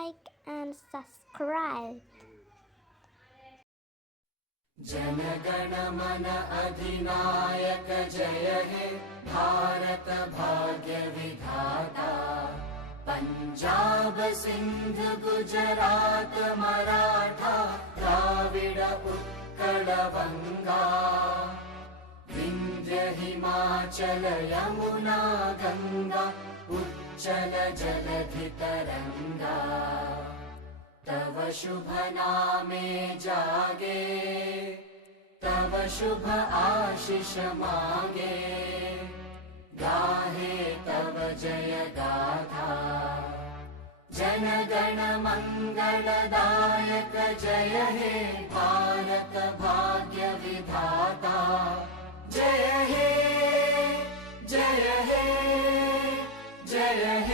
Like and subscribe. जनगण मन अधिनायक जय हे भारत भाग्य विधाता। पंजाब सिंध गुजरात मराठा द्राविड उत्कल बंगा। विंध्य हिमाचल यमुना गंगा उच्चल जलधि तरंगा। तव शुभ नामे जागे तव शुभ आशीष मांगे। गाहे तव जय गाथा जन गण मंगलदायक जय हे भारत भाग्य विधाता। जय हे जय हे जय हे।